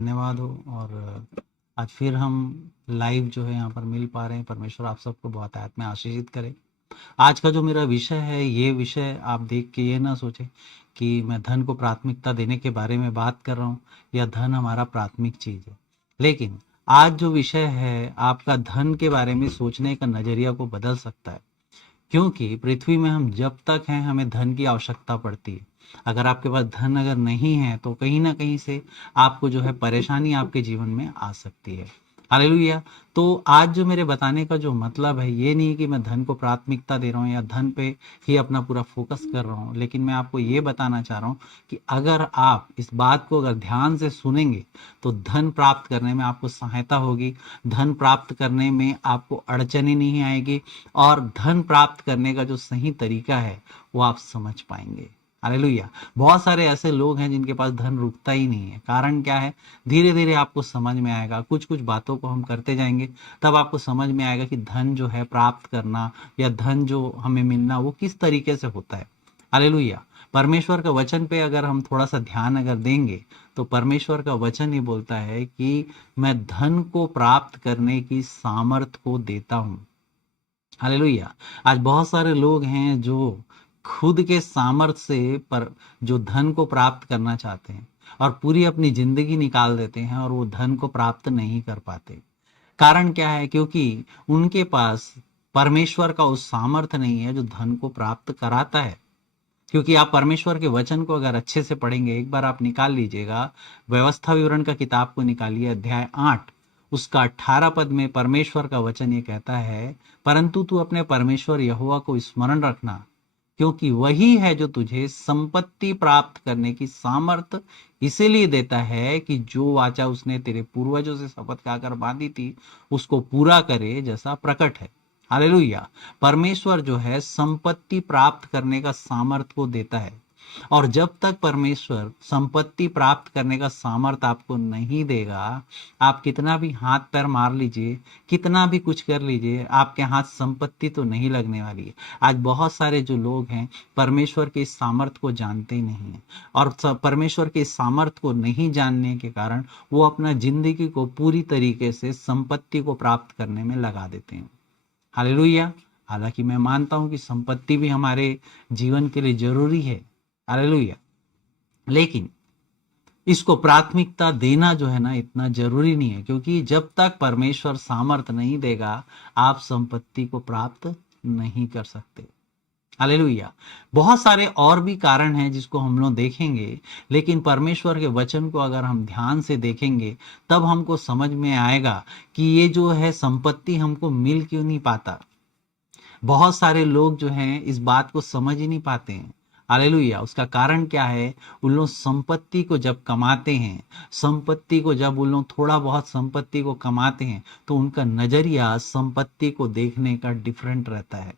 धन्यवाद हो। और आज फिर हम लाइव जो है यहाँ पर मिल पा रहे हैं। परमेश्वर आप सबको बहुत आत्मा में आशीषित करे। आज का जो मेरा विषय है, ये विषय आप देख के ये ना सोचे कि मैं धन को प्राथमिकता देने के बारे में बात कर रहा हूँ या धन हमारा प्राथमिक चीज है। लेकिन आज जो विषय है, आपका धन के बारे में सोचने का नजरिया को बदल सकता है। क्योंकि पृथ्वी में हम जब तक हैं, हमें धन की आवश्यकता पड़ती है। अगर आपके पास धन अगर नहीं है, तो कहीं ना कहीं से आपको जो है परेशानी आपके जीवन में आ सकती है। हालेलुया। तो आज जो मेरे बताने का जो मतलब है, ये नहीं कि मैं धन को प्राथमिकता दे रहा हूँ या धन पे ही अपना पूरा फोकस कर रहा हूँ, लेकिन मैं आपको ये बताना चाह रहा हूँ कि अगर आप इस बात को अगर ध्यान से सुनेंगे, तो धन प्राप्त करने में आपको सहायता होगी। धन प्राप्त करने में आपको अड़चने नहीं आएगी, और धन प्राप्त करने का जो सही तरीका है वो आप समझ पाएंगे। हालेलुया। बहुत सारे ऐसे लोग हैं जिनके पास धन रुकता ही नहीं है। कारण क्या है? धीरे धीरे आपको समझ में आएगा। कुछ कुछ बातों को हम करते जाएंगे, तब आपको समझ में आएगा कि धन जो है प्राप्त करना या धन जो हमें मिलना वो किस तरीके से होता है। हालेलुया। परमेश्वर का वचन पे अगर हम थोड़ा सा ध्यान अगर देंगे, तो परमेश्वर का वचन ही बोलता है कि मैं धन को प्राप्त करने की सामर्थ को देता हूं। हालेलुया। आज बहुत सारे लोग हैं जो खुद के सामर्थ्य से पर जो धन को प्राप्त करना चाहते हैं, और पूरी अपनी जिंदगी निकाल देते हैं, और वो धन को प्राप्त नहीं कर पाते। कारण क्या है? क्योंकि उनके पास परमेश्वर का उस सामर्थ्य नहीं है जो धन को प्राप्त कराता है। क्योंकि आप परमेश्वर के वचन को अगर अच्छे से पढ़ेंगे, एक बार आप निकाल लीजिएगा, व्यवस्था विवरण का किताब को निकालिए, अध्याय 8 उसका 18 पद में परमेश्वर का वचन ये कहता है, परंतु तू अपने परमेश्वर यहोवा को स्मरण रखना, क्योंकि वही है जो तुझे संपत्ति प्राप्त करने की सामर्थ इसीलिए देता है कि जो वाचा उसने तेरे पूर्वजों से शपथ खाकर बांधी थी उसको पूरा करे, जैसा प्रकट है। हालेलुया। परमेश्वर जो है संपत्ति प्राप्त करने का सामर्थ को देता है। और जब तक परमेश्वर संपत्ति प्राप्त करने का सामर्थ आपको नहीं देगा, आप कितना भी हाथ पैर मार लीजिए, कितना भी कुछ कर लीजिए, आपके हाथ संपत्ति तो नहीं लगने वाली है। आज बहुत सारे जो लोग हैं, परमेश्वर के इस सामर्थ को जानते ही नहीं है, और परमेश्वर के इस सामर्थ को नहीं जानने के कारण वो अपना जिंदगी को पूरी तरीके से संपत्ति को प्राप्त करने में लगा देते हैं। हालेलुया। हालांकि मैं मानता हूं कि संपत्ति भी हमारे जीवन के लिए जरूरी है। हालेलुया। लेकिन इसको प्राथमिकता देना जो है ना, इतना जरूरी नहीं है, क्योंकि जब तक परमेश्वर सामर्थ नहीं देगा, आप संपत्ति को प्राप्त नहीं कर सकते। हालेलुया। बहुत सारे और भी कारण हैं जिसको हम लोग देखेंगे, लेकिन परमेश्वर के वचन को अगर हम ध्यान से देखेंगे, तब हमको समझ में आएगा कि ये जो है संपत्ति हमको मिल क्यों नहीं पाता। बहुत सारे लोग जो हैं इस बात को समझ ही नहीं पाते हैं। हालेलुया। उसका कारण क्या है? उन लोग संपत्ति को जब कमाते हैं, संपत्ति को जब उन लोग थोड़ा बहुत संपत्ति को कमाते हैं, तो उनका नजरिया संपत्ति को देखने का डिफरेंट रहता है।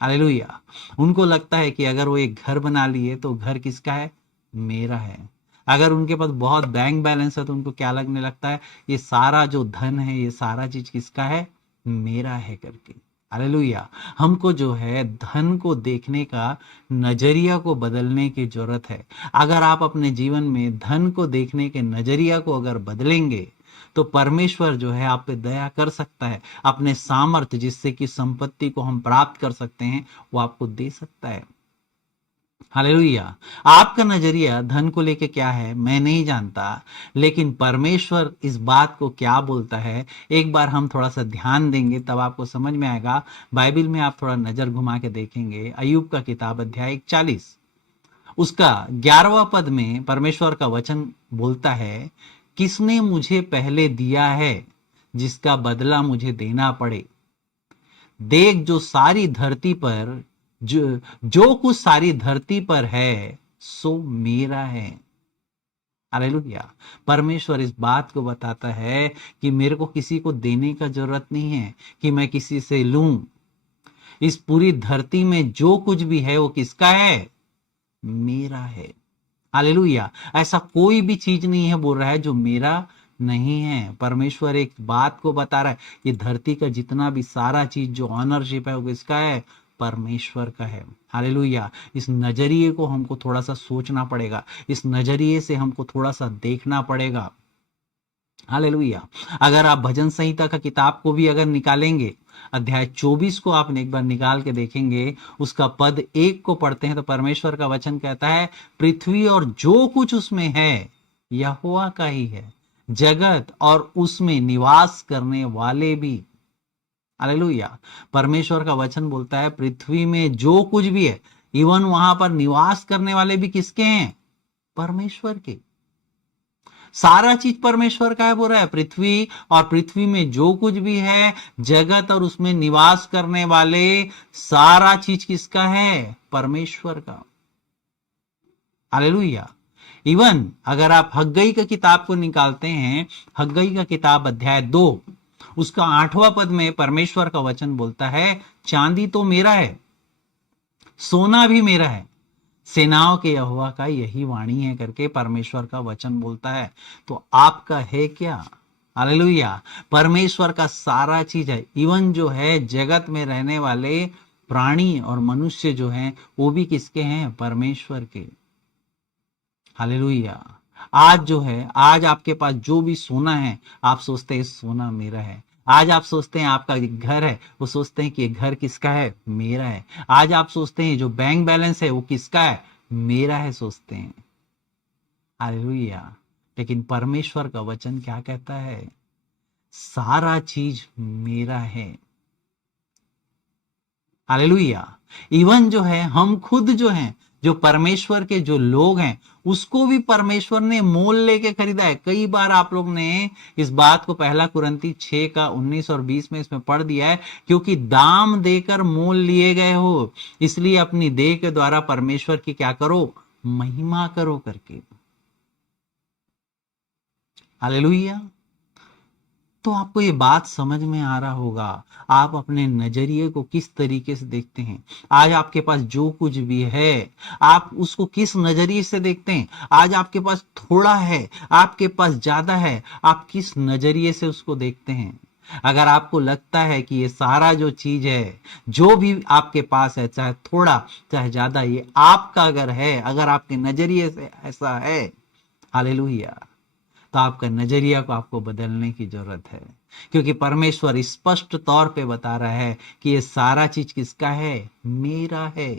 हालेलुया। उनको लगता है कि अगर वो एक घर बना लिए तो घर किसका है? मेरा है। अगर उनके पास बहुत बैंक बैलेंस है, तो उनको क्या लगने लगता है? ये सारा जो धन है, ये सारा चीज किसका है? मेरा है करके। हालेलुया। हमको जो है धन को देखने का नजरिया को बदलने की जरूरत है। अगर आप अपने जीवन में धन को देखने के नजरिया को अगर बदलेंगे, तो परमेश्वर जो है आप पे दया कर सकता है। अपने सामर्थ्य जिससे कि संपत्ति को हम प्राप्त कर सकते हैं, वो आपको दे सकता है। हालेलुया। आपका नजरिया धन को लेके क्या है मैं नहीं जानता, लेकिन परमेश्वर इस बात को क्या बोलता है, एक बार हम थोड़ा सा ध्यान देंगे, तब आपको समझ में आएगा। बाइबल में आप थोड़ा नजर घुमा के देखेंगे, अय्यूब का किताब अध्याय 40 उसका 11वां पद में परमेश्वर का वचन बोलता है, किसने मुझे पहले दिया है जिसका बदला मुझे देना पड़े। देख जो सारी धरती पर जो कुछ सारी धरती पर है, सो मेरा है। हालेलुया। परमेश्वर इस बात को बताता है कि मेरे को किसी को देने का जरूरत नहीं है कि मैं किसी से लूं। इस पूरी धरती में जो कुछ भी है वो किसका है? मेरा है। हालेलुया। ऐसा कोई भी चीज नहीं है बोल रहा है जो मेरा नहीं है। परमेश्वर एक बात को बता रहा है, ये धरती का जितना भी सारा चीज जो ऑनरशिप है वो किसका है? परमेश्वर का है। हालेलुया। इस नजरिए को हमको थोड़ा सा सोचना पड़ेगा, इस नजरिए से हमको थोड़ा सा देखना पड़ेगा। हालेलुया। अगर आप भजन संहिता का किताब को भी अगर निकालेंगे, अध्याय 24 को आपने एक बार निकाल के देखेंगे, उसका पद 1 को पढ़ते हैं तो परमेश्वर का वचन कहता है, पृथ्वी और जो कुछ उसमें है यहोवा का ही है, जगत और उसमें निवास करने वाले भी। हालेलुया। परमेश्वर का वचन बोलता है पृथ्वी में जो कुछ भी है, इवन वहां पर निवास करने वाले भी किसके हैं? परमेश्वर के। सारा चीज परमेश्वर का है बोल रहा है। पृथ्वी और पृथ्वी में जो कुछ भी है, जगत और उसमें निवास करने वाले, सारा चीज किसका है? परमेश्वर का। हालेलुया। इवन अगर आप हग्गई का किताब को निकालते हैं, हग्गई का किताब अध्याय 2 उसका 8वां पद में परमेश्वर का वचन बोलता है, चांदी तो मेरा है, सोना भी मेरा है, सेनाओं के यहोवा का यही वाणी है करके परमेश्वर का वचन बोलता है। तो आपका है क्या? हालेलुया। परमेश्वर का सारा चीज है। इवन जो है जगत में रहने वाले प्राणी और मनुष्य जो हैं वो भी किसके हैं? परमेश्वर के। हालेलुया। आज जो है, आज आपके पास जो भी सोना है, आप सोचते हैं सोना मेरा है। आज आप सोचते हैं आपका घर है, वो सोचते हैं कि ये घर किसका है? मेरा है। आज आप सोचते हैं जो बैंक बैलेंस है वो किसका है? मेरा है सोचते हैं। हालेलुया। लेकिन परमेश्वर का वचन क्या कहता है? सारा चीज मेरा है। हालेलुया। इवन जो है हम खुद जो हैं, जो परमेश्वर के जो लोग हैं, उसको भी परमेश्वर ने मोल लेके खरीदा है। कई बार आप लोग ने इस बात को पहला कुरिन्ती 6 का 19 और 20 में इसमें पढ़ दिया है, क्योंकि दाम देकर मोल लिए गए हो, इसलिए अपनी देह के द्वारा परमेश्वर की क्या करो? महिमा करो करके। हालेलुया। तो आपको ये बात समझ में आ रहा होगा, आप अपने नजरिए को किस तरीके से देखते हैं। आज आपके पास जो कुछ भी है, आप उसको किस नजरिए से देखते हैं। आज आपके पास थोड़ा है, आपके पास ज्यादा है, आप किस नजरिए से उसको देखते हैं। अगर आपको लगता है कि ये सारा जो चीज है, जो भी आपके पास है, चाहे थोड़ा चाहे ज्यादा, ये आपका अगर है, अगर आपके नजरिए से ऐसा है, हालेलुया, तो आपका नजरिया को आपको बदलने की जरूरत है। क्योंकि परमेश्वर स्पष्ट तौर पे बता रहा है कि ये सारा चीज किसका है? मेरा है।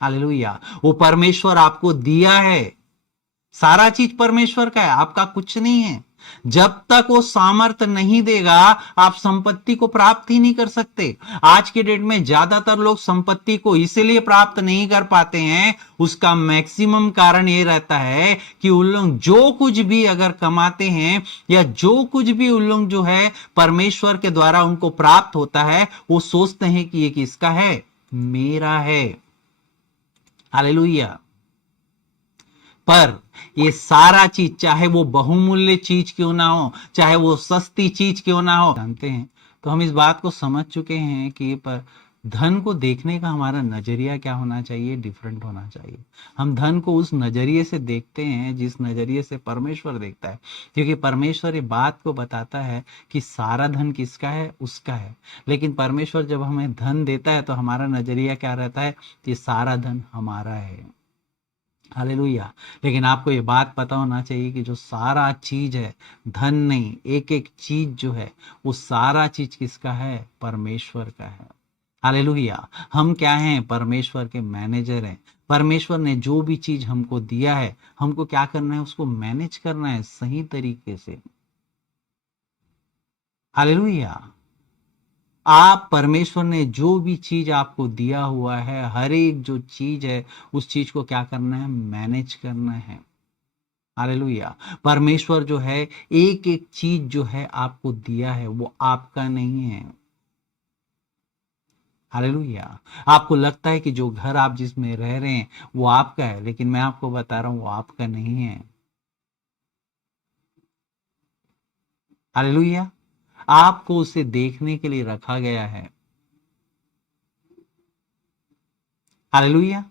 हालेलुया। वो परमेश्वर आपको दिया है, सारा चीज परमेश्वर का है, आपका कुछ नहीं है। जब तक वो सामर्थ्य नहीं देगा, आप संपत्ति को प्राप्त ही नहीं कर सकते। आज के डेट में ज्यादातर लोग संपत्ति को इसलिए प्राप्त नहीं कर पाते हैं, उसका मैक्सिमम कारण ये रहता है कि उन लोग जो कुछ भी अगर कमाते हैं, या जो कुछ भी उन लोग जो है परमेश्वर के द्वारा उनको प्राप्त होता है, वो सोचते हैं कि ये किसका है? मेरा है। हालेलुया। पर ये सारा चीज, चाहे वो बहुमूल्य चीज क्यों ना हो, चाहे वो सस्ती चीज क्यों ना हो, जानते हैं, तो हम इस बात को समझ चुके हैं कि पर धन को देखने का हमारा नजरिया क्या होना चाहिए? डिफरेंट होना चाहिए। हम धन को उस नजरिए से देखते हैं जिस नजरिए से परमेश्वर देखता है। क्योंकि परमेश्वर ये बात को बताता है कि सारा धन किसका है? उसका है। लेकिन परमेश्वर जब हमें धन देता है तो हमारा नजरिया क्या रहता है? कि सारा धन हमारा है। हालेलुया। लेकिन आपको ये बात पता होना चाहिए कि जो सारा चीज है, धन नहीं, एक एक चीज जो है, वो सारा चीज किसका है? परमेश्वर का है। हालेलुया। हम क्या हैं? परमेश्वर के मैनेजर हैं। परमेश्वर ने जो भी चीज हमको दिया है, हमको क्या करना है? उसको मैनेज करना है सही तरीके से। हालेलुया। आप, परमेश्वर ने जो भी चीज आपको दिया हुआ है, हर एक जो चीज है, उस चीज को क्या करना है? मैनेज करना है। हालेलुया। परमेश्वर जो है एक एक चीज जो है आपको दिया है, वो आपका नहीं है। हालेलुया। आपको लगता है कि जो घर आप जिसमें रह रहे हैं वो आपका है, लेकिन मैं आपको बता रहा हूं वो आपका नहीं है। हालेलुया। आपको उसे देखने के लिए रखा गया है। हालेलुया।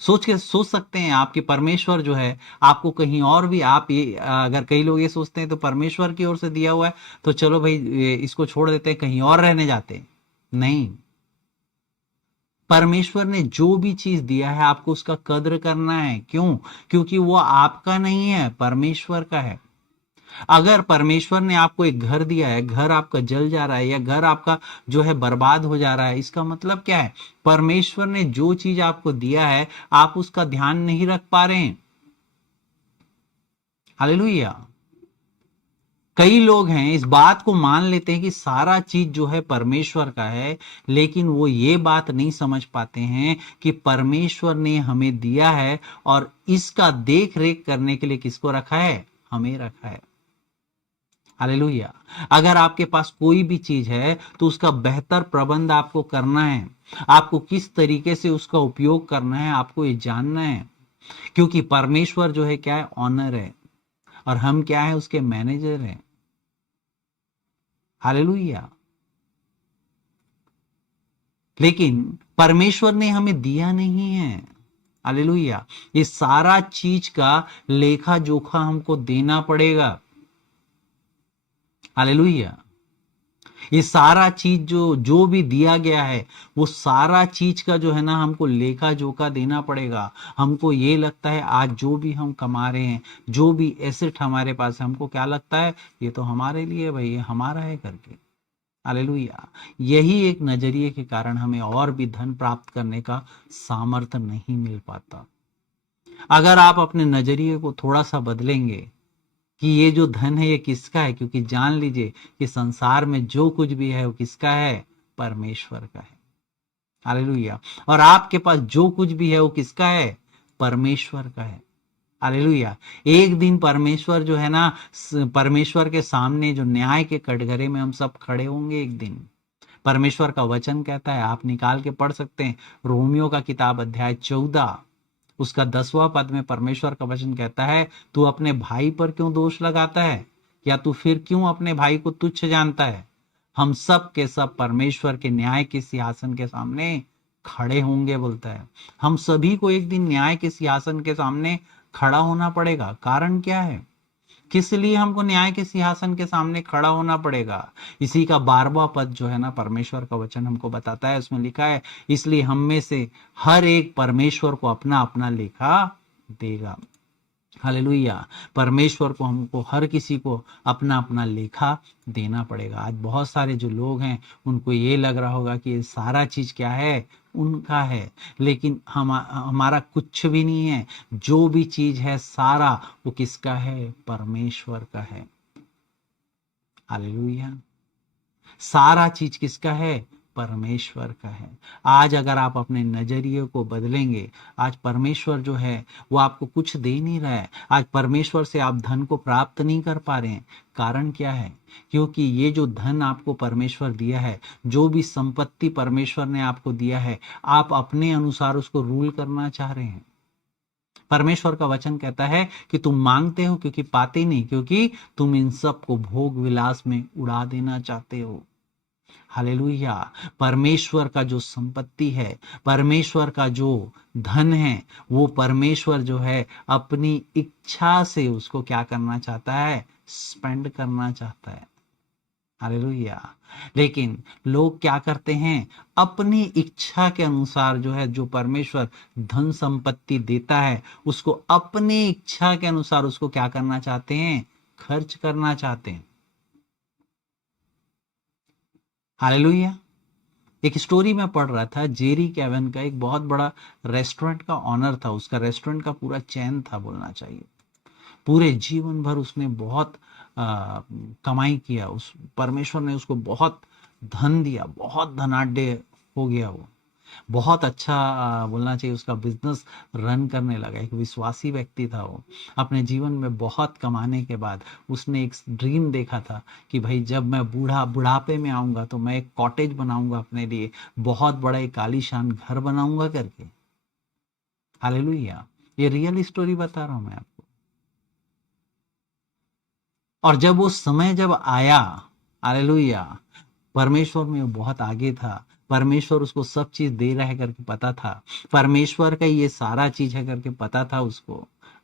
सोच सकते हैं आप कि परमेश्वर जो है आपको कहीं और भी, आप ये अगर कई लोग ये सोचते हैं तो परमेश्वर की ओर से दिया हुआ है तो चलो भाई इसको छोड़ देते हैं, कहीं और रहने जाते हैं। नहीं, परमेश्वर ने जो भी चीज दिया है आपको उसका कद्र करना है। क्यों? क्योंकि वो आपका नहीं है, परमेश्वर का है। अगर परमेश्वर ने आपको एक घर दिया है, घर आपका जल जा रहा है या घर आपका जो है बर्बाद हो जा रहा है, इसका मतलब क्या है? परमेश्वर ने जो चीज आपको दिया है आप उसका ध्यान नहीं रख पा रहे हैं। हालेलुया। कई लोग हैं इस बात को मान लेते हैं कि सारा चीज जो है परमेश्वर का है, लेकिन वो ये बात नहीं समझ पाते हैं कि परमेश्वर ने हमें दिया है और इसका देख रेख करने के लिए किसको रखा है? हमें रखा है। हालेलुया। अगर आपके पास कोई भी चीज है तो उसका बेहतर प्रबंध आपको करना है। आपको किस तरीके से उसका उपयोग करना है आपको ये जानना है, क्योंकि परमेश्वर जो है क्या है? ऑनर है, और हम क्या है? उसके मैनेजर हैं। हालेलुया। लेकिन परमेश्वर ने हमें दिया नहीं है। हालेलुया। ये सारा चीज का लेखा जोखा हमको देना पड़ेगा। हालेलुया। ये सारा चीज जो जो भी दिया गया है वो सारा चीज का जो है ना हमको लेखा जोखा देना पड़ेगा। हमको ये लगता है आज जो भी हम कमा रहे हैं, जो भी एसेट हमारे पास है, हमको क्या लगता है? ये तो हमारे लिए भाई, ये हमारा है करके। हालेलुया। यही एक नजरिए के कारण हमें और भी धन प्राप्त करने का सामर्थ्य नहीं मिल पाता। अगर आप अपने नजरिए को थोड़ा सा बदलेंगे कि ये जो धन है ये किसका है, क्योंकि जान लीजिए कि संसार में जो कुछ भी है वो किसका है? परमेश्वर का है। हालेलुया। और आपके पास जो कुछ भी है वो किसका है? परमेश्वर का है। हालेलुया। एक दिन परमेश्वर जो है ना, परमेश्वर के सामने जो न्याय के कटघरे में हम सब खड़े होंगे एक दिन। परमेश्वर का वचन कहता है, आप निकाल के पढ़ सकते हैं, रोमियो का किताब अध्याय 14 उसका 10वां पद में परमेश्वर का वचन कहता है, तू अपने भाई पर क्यों दोष लगाता है, या तू फिर क्यों अपने भाई को तुच्छ जानता है? हम सब के सब परमेश्वर के न्याय के सिंहासन के सामने खड़े होंगे, बोलता है। हम सभी को एक दिन न्याय के सिंहासन के सामने खड़ा होना पड़ेगा। कारण क्या है? किस लिए हमको न्याय के सिंहासन के सामने खड़ा होना पड़ेगा? इसी का 12वां पद जो है ना, परमेश्वर का वचन हमको बताता है। उसमें लिखा है, इसलिए हम में से हर एक परमेश्वर को अपना अपना लेखा देगा। हालेलुया। परमेश्वर को, हमको हर किसी को अपना अपना लेखा देना पड़ेगा। आज बहुत सारे जो लोग हैं उनको ये लग रहा होगा कि ये सारा चीज क्या है? उनका है, लेकिन हमारा कुछ भी नहीं है। जो भी चीज है सारा वो किसका है? परमेश्वर का है। हालेलुया। सारा चीज किसका है? परमेश्वर का है। आज अगर आप अपने नजरिए को बदलेंगे, आज परमेश्वर जो है वो आपको कुछ दे नहीं रहा है। आज परमेश्वर से आप धन को प्राप्त नहीं कर पा रहे हैं। कारण क्या है? क्योंकि ये जो धन आपको परमेश्वर दिया है, जो भी संपत्ति परमेश्वर ने आपको दिया है, आप अपने अनुसार उसको रूल करना चाह रहे हैं। परमेश्वर का वचन कहता है कि तुम मांगते हो क्योंकि पाते नहीं, क्योंकि तुम इन सब को भोग विलास में उड़ा देना चाहते हो। हालेलुया। परमेश्वर का जो संपत्ति है, परमेश्वर का जो धन है, वो परमेश्वर जो है अपनी इच्छा से उसको क्या करना चाहता है? स्पेंड करना चाहता है। हालेलुया। लेकिन लोग क्या करते हैं? अपनी इच्छा के अनुसार जो है, जो परमेश्वर धन संपत्ति देता है उसको अपनी इच्छा के अनुसार उसको क्या करना चाहते हैं? खर्च करना चाहते हैं। हालेलुया। एक स्टोरी में पढ़ रहा था, जेरी केवन का, एक बहुत बड़ा रेस्टोरेंट का ऑनर था। उसका रेस्टोरेंट का पूरा चैन था बोलना चाहिए। पूरे जीवन भर उसने बहुत कमाई किया। उस परमेश्वर ने उसको बहुत धन दिया, बहुत धनाढ्य हो गया वो। बहुत अच्छा बोलना चाहिए, उसका बिजनेस रन करने लगा। एक विश्वासी व्यक्ति था वो। अपने जीवन में बहुत कमाने के बाद उसने एक ड्रीम देखा था कि भाई जब मैं बुढ़ापे में आऊंगा तो मैं एक कॉटेज बनाऊंगा अपने लिए, बहुत बड़ा एक आलीशान घर बनाऊंगा करके। हालेलुया। ये रियल स्टोरी बता रहा हूं मैं आपको। और जब वो समय जब आया, हालेलुया, परमेश्वर में वो बहुत आगे था। परमेश्वर उसको सब चीज दे रहा है करके पता था। परमेश्वर का ये सारा चीज है करके पता था उसको।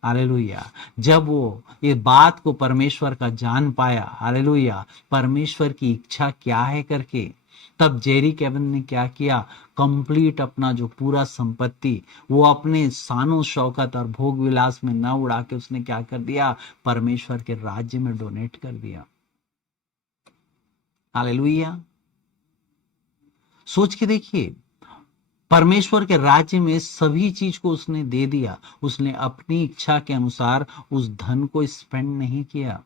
हालेलुया। जब वो ये बात को परमेश्वर का जान पाया, हालेलुया, परमेश्वर की इच्छा क्या है करके, तब जेरी केविन ने क्या किया, कंप्लीट अपना जो पूरा संपत्ति वो अपने शानो शौकत और भोग विलास में न उड़ा के उसने क्या कर दिया, परमेश्वर के राज्य में डोनेट कर दिया। हालेलुया। सोच के देखिए, परमेश्वर के राज्य में सभी चीज को उसने दे दिया, उसने अपनी इच्छा के अनुसार उस धन को स्पेंड नहीं किया।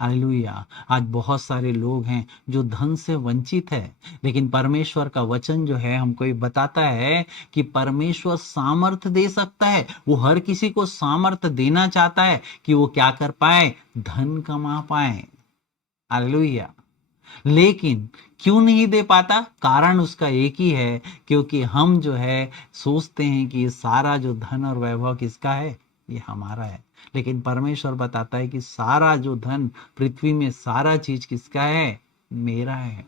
हालेलुया। आज बहुत सारे लोग हैं जो धन से वंचित है, लेकिन परमेश्वर का वचन जो है हमको ये बताता है कि परमेश्वर सामर्थ दे सकता है। वो हर किसी को सामर्थ देना चाहता है कि वो क्या कर पाए, धन कमा पाए। हालेलुया। लेकिन क्यों नहीं दे पाता, कारण उसका एक ही है, क्योंकि हम जो है सोचते हैं कि ये सारा जो धन और वैभव किसका है, ये हमारा है। लेकिन परमेश्वर बताता है कि सारा जो धन पृथ्वी में, सारा चीज किसका है, मेरा है।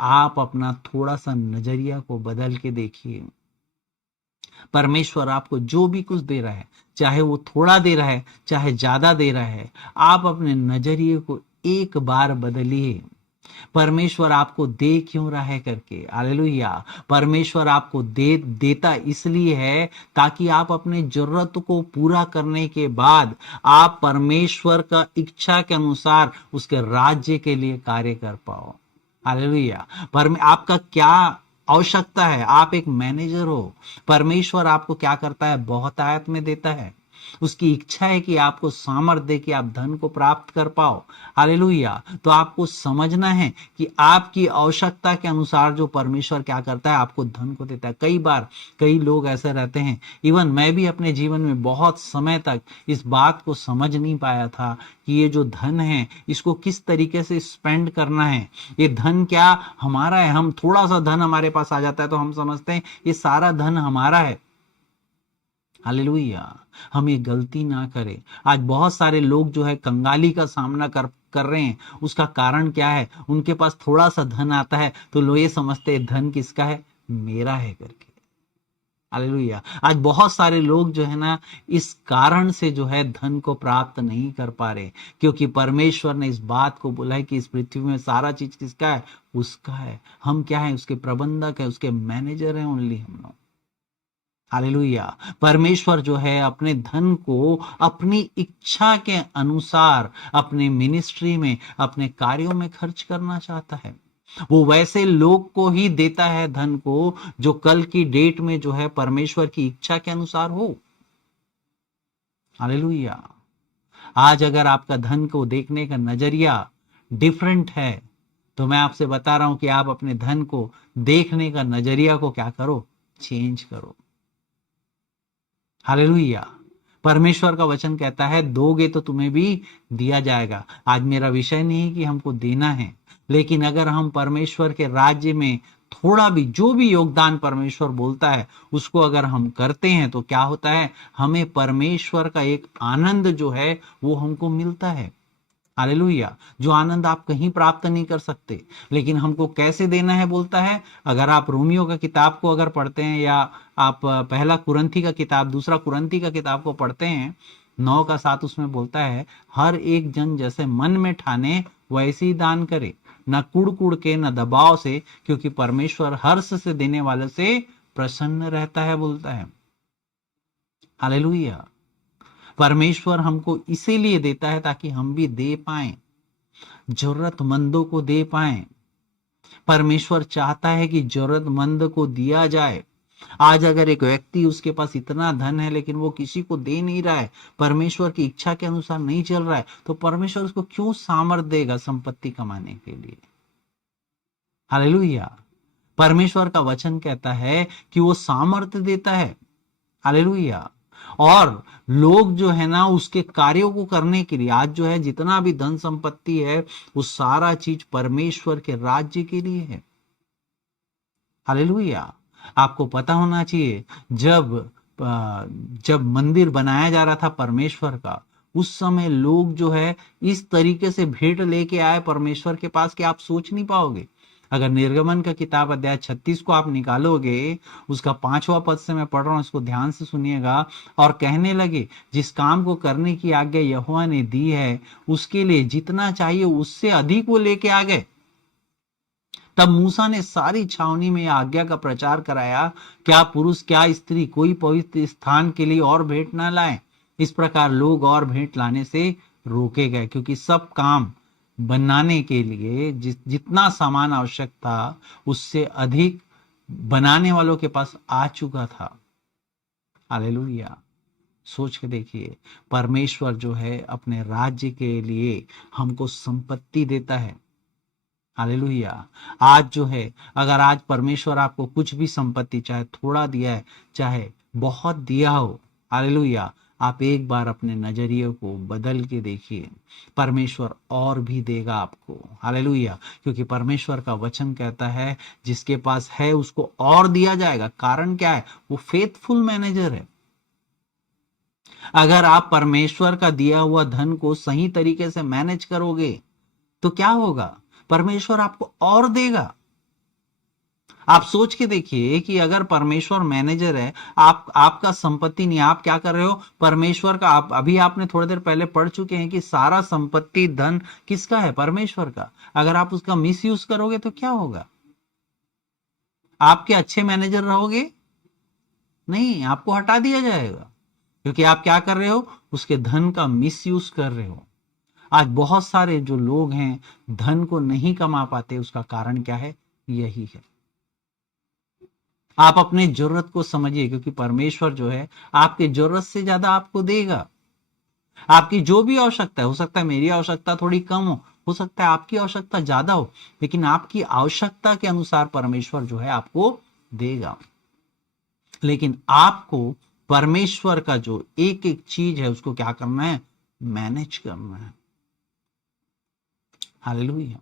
आप अपना थोड़ा सा नजरिया को बदल के देखिए। परमेश्वर आपको जो भी कुछ दे रहा है, चाहे वो थोड़ा दे रहा है चाहे ज्यादा दे रहा है, आप अपने नजरिए को एक बार बदलिए। परमेश्वर आपको दे क्यों रहा है करके, हालेलुया। परमेश्वर आपको देता इसलिए है ताकि आप अपने जरूरत को पूरा करने के बाद आप परमेश्वर का इच्छा के अनुसार उसके राज्य के लिए कार्य कर पाओ। हालेलुया। पर आपका क्या आवश्यकता है, आप एक मैनेजर हो, परमेश्वर आपको क्या करता है, बहुतायत में देता है। उसकी इच्छा है कि आपको सामर्थ्य दे कि आप धन को प्राप्त कर पाओ। हालेलुया। तो आपको समझना है कि आपकी आवश्यकता के अनुसार जो परमेश्वर क्या करता है, आपको धन को देता है। कई बार कई लोग ऐसे रहते हैं, इवन मैं भी अपने जीवन में बहुत समय तक इस बात को समझ नहीं पाया था कि ये जो धन है इसको किस तरीके से स्पेंड करना है। ये धन क्या हमारा है, हम थोड़ा सा धन हमारे पास आ जाता है तो हम समझते हैं ये सारा धन हमारा है। हालेलुया। हम ये गलती ना करें। आज बहुत सारे लोग जो है कंगाली का सामना कर रहे हैं। उसका कारण क्या है, उनके पास थोड़ा सा धन आता है तो लोग ये समझते हैं धन किसका है, मेरा है करके। हालेलुया। आज बहुत सारे लोग जो है ना इस कारण से जो है धन को प्राप्त नहीं कर पा रहे, क्योंकि परमेश्वर ने इस बात को बोला है कि इस पृथ्वी में सारा चीज किसका है, उसका है। हम क्या है, उसके प्रबंधक है, उसके मैनेजर हैं ओनली हम लोग। हालेलुया। परमेश्वर जो है अपने धन को अपनी इच्छा के अनुसार अपने मिनिस्ट्री में, अपने कार्यों में खर्च करना चाहता है। वो वैसे लोग को ही देता है धन को जो कल की डेट में जो है परमेश्वर की इच्छा के अनुसार हो। हालेलुया। आज अगर आपका धन को देखने का नजरिया डिफरेंट है तो मैं आपसे बता रहा हूं कि आप अपने धन को देखने का नजरिया को क्या करो, चेंज करो। हालेलुया। परमेश्वर का वचन कहता है दोगे तो तुम्हें भी दिया जाएगा। आज मेरा विषय नहीं है कि हमको देना है, लेकिन अगर हम परमेश्वर के राज्य में थोड़ा भी, जो भी योगदान परमेश्वर बोलता है उसको अगर हम करते हैं तो क्या होता है, हमें परमेश्वर का एक आनंद जो है वो हमको मिलता है। हालेलुया। जो आनंद आप कहीं प्राप्त नहीं कर सकते। लेकिन हमको कैसे देना है बोलता है, अगर आप रोमियो का किताब को अगर पढ़ते हैं या आप पहला कुरंथी का किताब, दूसरा कुरंथी का किताब को पढ़ते हैं 9:7, उसमें बोलता है हर एक जन जैसे मन में ठाने वैसे ही दान करे, न कुड़ के न दबाव से, क्योंकि परमेश्वर हर्ष से देने वाले से प्रसन्न रहता है बोलता है। हालेलुया। परमेश्वर हमको इसीलिए देता है ताकि हम भी दे पाएं, जरूरतमंदों को दे पाएं। परमेश्वर चाहता है कि जरूरतमंद को दिया जाए। आज अगर एक व्यक्ति, उसके पास इतना धन है लेकिन वो किसी को दे नहीं रहा है, परमेश्वर की इच्छा के अनुसार नहीं चल रहा है, तो परमेश्वर उसको क्यों सामर्थ देगा संपत्ति कमाने के लिए। हालेलुया। परमेश्वर का वचन कहता है कि वो सामर्थ देता है। हालेलुया। और लोग जो है ना उसके कार्यों को करने के लिए, आज जो है जितना भी धन संपत्ति है वो सारा चीज परमेश्वर के राज्य के लिए है। हालेलुया। आपको पता होना चाहिए जब मंदिर बनाया जा रहा था परमेश्वर का, उस समय लोग जो है इस तरीके से भेंट लेके आए परमेश्वर के पास कि आप सोच नहीं पाओगे। अगर निर्गमन का किताब अध्याय 36 को आप निकालोगे, उसका 5वां पद से मैं पढ़ रहा हूं, इसको ध्यान से सुनिएगा। और कहने लगे जिस काम को करने की आज्ञा यहोवा ने दी है उसके लिए जितना चाहिए उससे अधिक वो लेके आ गए। तब मूसा ने सारी छावनी में यह आज्ञा का प्रचार कराया, क्या पुरुष क्या स्त्री कोई पवित्र स्थान के लिए और भेंट न लाए। इस प्रकार लोग और भेंट लाने से रोके गए, क्योंकि सब काम बनाने के लिए जितना सामान आवश्यक था उससे अधिक बनाने वालों के पास आ चुका था। हालेलुया। सोच के देखिए, परमेश्वर जो है अपने राज्य के लिए हमको संपत्ति देता है। हालेलुया। आज जो है, अगर आज परमेश्वर आपको कुछ भी संपत्ति, चाहे थोड़ा दिया है चाहे बहुत दिया हो, हालेलुया, आप एक बार अपने नजरिए को बदल के देखिए, परमेश्वर और भी देगा आपको। हालेलुया। क्योंकि परमेश्वर का वचन कहता है जिसके पास है उसको और दिया जाएगा। कारण क्या है? वो फेथफुल मैनेजर है। अगर आप परमेश्वर का दिया हुआ धन को सही तरीके से मैनेज करोगे तो क्या होगा? परमेश्वर आपको और देगा। आप सोच के देखिए कि अगर परमेश्वर मैनेजर है, आपका संपत्ति नहीं, आप क्या कर रहे हो? परमेश्वर का। आप अभी आपने थोड़ी देर पहले पढ़ चुके हैं कि सारा संपत्ति धन किसका है? परमेश्वर का। अगर आप उसका मिस यूज करोगे तो क्या होगा? आप क्या अच्छे मैनेजर रहोगे? नहीं, आपको हटा दिया जाएगा, क्योंकि आप क्या कर रहे हो? उसके धन का मिस यूज कर रहे हो। आज बहुत सारे जो लोग हैं धन को नहीं कमा पाते, उसका कारण क्या है? यही है। आप अपनी जरूरत को समझिए, क्योंकि परमेश्वर जो है आपकी जरूरत से ज्यादा आपको देगा। आपकी जो भी आवश्यकता है, हो सकता है मेरी आवश्यकता थोड़ी कम हो सकता है आपकी आवश्यकता ज्यादा हो, लेकिन आपकी आवश्यकता के अनुसार परमेश्वर जो है आपको देगा। लेकिन आपको परमेश्वर का जो एक एक चीज है उसको क्या करना है? मैनेज करना है। हालेलुया।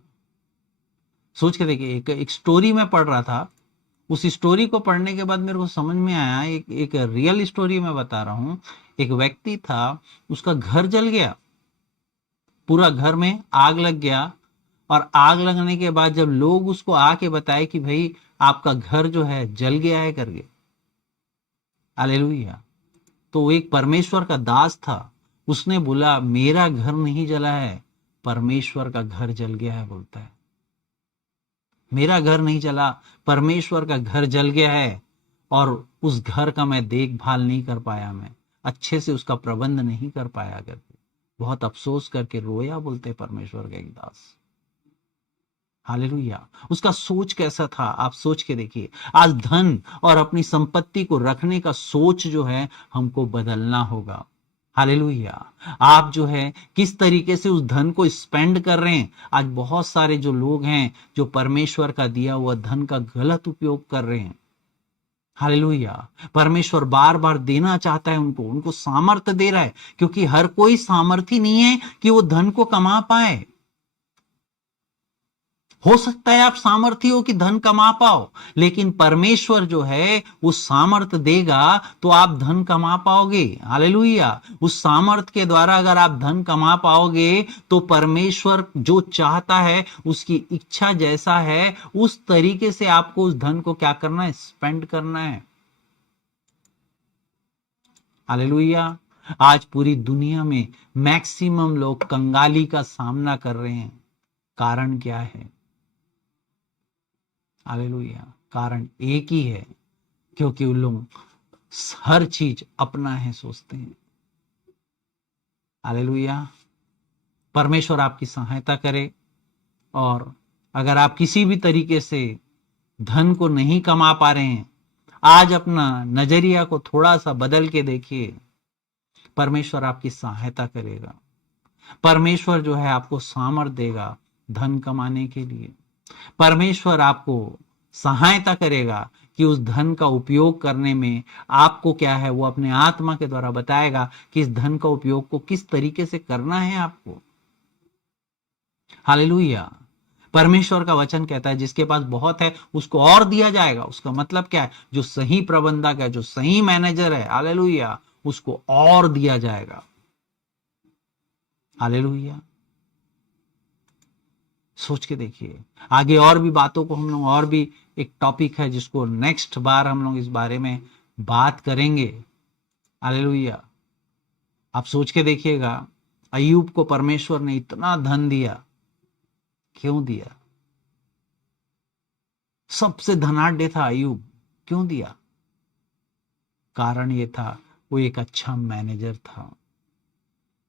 सोच के देखिए, एक स्टोरी में पढ़ रहा था। उस स्टोरी को पढ़ने के बाद मेरे को समझ में आया, एक रियल स्टोरी में बता रहा हूं। एक व्यक्ति था, उसका घर जल गया, पूरा घर में आग लग गया। और आग लगने के बाद जब लोग उसको आके बताए कि भाई आपका घर जो है जल गया है करके, हालेलुया, तो वो एक परमेश्वर का दास था। उसने बोला मेरा घर नहीं जला है, परमेश्वर का घर जल गया है। बोलता है मेरा घर नहीं जला, परमेश्वर का घर जल गया है। और उस घर का मैं देखभाल नहीं कर पाया, मैं अच्छे से उसका प्रबंध नहीं कर पाया करके बहुत अफसोस करके रोया। बोलते परमेश्वर का एक दास। हालेलुया। उसका सोच कैसा था आप सोच के देखिए। आज धन और अपनी संपत्ति को रखने का सोच जो है हमको बदलना होगा। हालेलुया। आप जो है किस तरीके से उस धन को स्पेंड कर रहे हैं। आज बहुत सारे जो लोग हैं जो परमेश्वर का दिया हुआ धन का गलत उपयोग कर रहे हैं। हालेलुया। परमेश्वर बार बार देना चाहता है उनको सामर्थ्य दे रहा है, क्योंकि हर कोई सामर्थ्य नहीं है कि वो धन को कमा पाए। हो सकता है आप सामर्थ्य हो कि धन कमा पाओ, लेकिन परमेश्वर जो है उस सामर्थ्य देगा तो आप धन कमा पाओगे। हालेलुया। उस सामर्थ्य के द्वारा अगर आप धन कमा पाओगे तो परमेश्वर जो चाहता है, उसकी इच्छा जैसा है, उस तरीके से आपको उस धन को क्या करना है? स्पेंड करना है। हालेलुया। आज पूरी दुनिया में मैक्सिमम लोग कंगाली का सामना कर रहे हैं। कारण क्या है? हालेलुया। कारण एक ही है, क्योंकि उन लोग हर चीज अपना है सोचते हैं। हालेलुया। परमेश्वर आपकी सहायता करे। और अगर आप किसी भी तरीके से धन को नहीं कमा पा रहे हैं, आज अपना नजरिया को थोड़ा सा बदल के देखिए, परमेश्वर आपकी सहायता करेगा। परमेश्वर जो है आपको सामर्थ देगा धन कमाने के लिए। परमेश्वर आपको सहायता करेगा कि उस धन का उपयोग करने में आपको क्या है, वो अपने आत्मा के द्वारा बताएगा कि इस धन का उपयोग को किस तरीके से करना है आपको। हालेलुया। परमेश्वर का वचन कहता है जिसके पास बहुत है उसको और दिया जाएगा। उसका मतलब क्या है? जो सही प्रबंधक है, जो सही मैनेजर है, हालेलुया, उसको और दिया जाएगा। हालेलुया। सोच के देखिए, आगे और भी बातों को हम लोग, और भी एक टॉपिक है जिसको नेक्स्ट बार हम लोग इस बारे में बात करेंगे। हालेलुया। आप सोच के देखिएगा, अय्यूब को परमेश्वर ने इतना धन दिया, क्यों दिया? सबसे धनाढ्य था अय्यूब। क्यों दिया? कारण ये था, वो एक अच्छा मैनेजर था,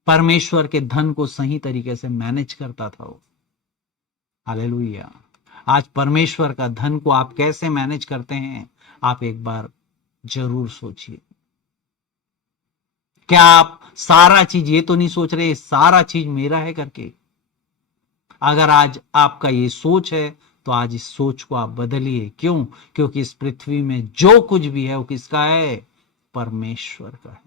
परमेश्वर के धन को सही तरीके से मैनेज करता था वो। हालेलुया। आज परमेश्वर का धन को आप कैसे मैनेज करते हैं, आप एक बार जरूर सोचिए। क्या आप सारा चीज ये तो नहीं सोच रहे सारा चीज मेरा है करके? अगर आज आपका ये सोच है तो आज इस सोच को आप बदलिए। क्यों? क्योंकि इस पृथ्वी में जो कुछ भी है वो किसका है? परमेश्वर का है।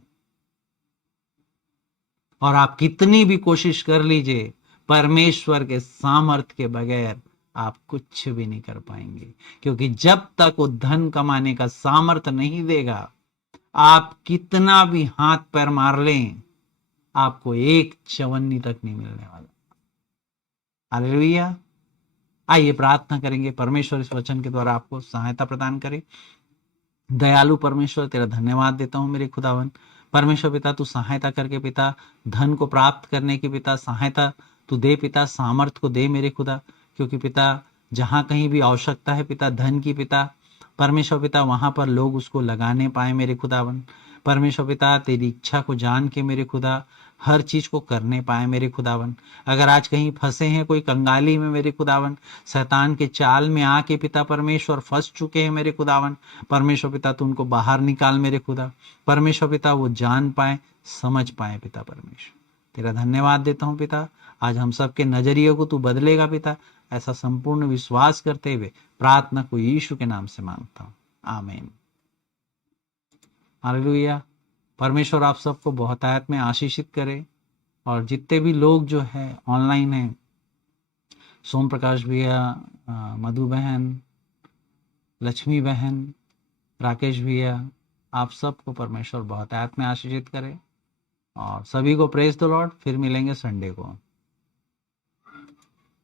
और आप कितनी भी कोशिश कर लीजिए, परमेश्वर के सामर्थ्य के बगैर आप कुछ भी नहीं कर पाएंगे। क्योंकि जब तक वो धन कमाने का सामर्थ्य नहीं देगा, आप कितना भी हाथ पैर मार लें, आपको एक चवन्नी तक नहीं मिलने वाला। हालेलुया। आइए प्रार्थना करेंगे, परमेश्वर इस वचन के द्वारा आपको सहायता प्रदान करे। दयालु परमेश्वर, तेरा धन्यवाद देता हूं मेरे खुदावन। परमेश्वर पिता, तू सहायता करके पिता धन को प्राप्त करने की पिता सहायता तू दे पिता, सामर्थ को दे मेरे खुदा। क्योंकि पिता जहां कहीं भी आवश्यकता है पिता धन की पिता, परमेश्वर पिता वहां पर लोग उसको लगाने पाए मेरे खुदावन। परमेश्वर पिता तेरी इच्छा को जान के मेरे खुदा हर चीज को करने पाए मेरे खुदावन। अगर आज कहीं फंसे हैं कोई कंगाली में मेरे खुदावन, शैतान के चाल में आके पिता परमेश्वर फंस चुके हैं मेरे खुदावन, परमेश्वर पिता तू उनको बाहर निकाल मेरे खुदा। परमेश्वर पिता वो जान पाए, समझ पाए पिता परमेश्वर। तेरा धन्यवाद देता हूँ पिता, आज हम सबके नजरिए को तू बदलेगा पिता, ऐसा संपूर्ण विश्वास करते हुए प्रार्थना को यीशु के नाम से मांगता हूँ, आमीन। हालेलुया। परमेश्वर आप सबको बहुतायत में आशीषित करे। और जितने भी लोग जो है ऑनलाइन हैं, सोम प्रकाश भैया, मधु बहन, लक्ष्मी बहन, राकेश भैया, आप सबको परमेश्वर बहुतायत में आशीषित करे। और सभी को प्रेज द लॉर्ड। फिर मिलेंगे संडे को।